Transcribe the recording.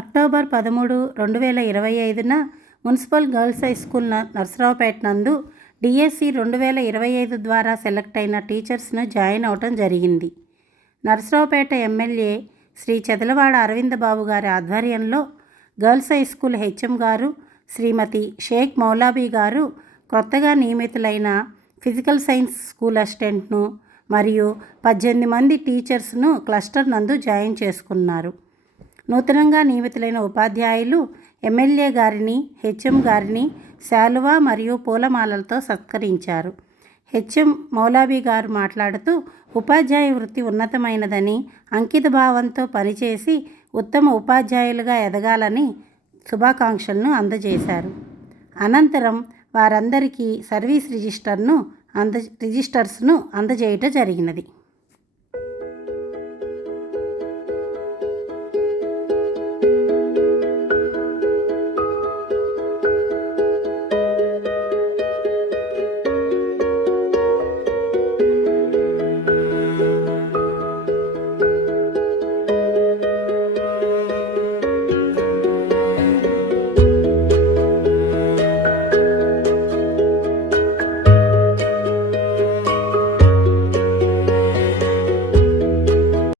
October 13, 2025న municipal girls high school Narasaraopet నందు DSC 2025 ద్వారా సెలెక్ట్ అయిన టీచర్స్ను జాయిన్ అవటం జరిగింది. నర్సరావుపేట ఎమ్మెల్యే శ్రీ చెదలవాడ అరవింద్ బాబు గారి ఆధ్వర్యంలో గర్ల్స్ హై స్కూల్ హెచ్ఎం గారు శ్రీమతి షేక్ మౌలాబీ గారు కొత్తగా నియమితులైన ఫిజికల్ సైన్స్ స్కూల్ అసిస్టెంట్ను మరియు 18 మంది టీచర్స్ను క్లస్టర్ నందు జాయిన్ చేసుకున్నారు. నూతనంగా నియమితులైన ఉపాధ్యాయులు ఎమ్మెల్యే గారిని, హెచ్ఎం గారిని శాలువా మరియు పూలమాలలతో సత్కరించారు. హెచ్ఎం మౌలాబీ గారు మాట్లాడుతూ ఉపాధ్యాయ వృత్తి ఉన్నతమైనదని, అంకిత భావంతో పనిచేసి ఉత్తమ ఉపాధ్యాయులుగా ఎదగాలని శుభాకాంక్షలను అందజేశారు. అనంతరం వారందరికీ సర్వీస్ రిజిస్టర్స్ను అందజేయటం జరిగినది.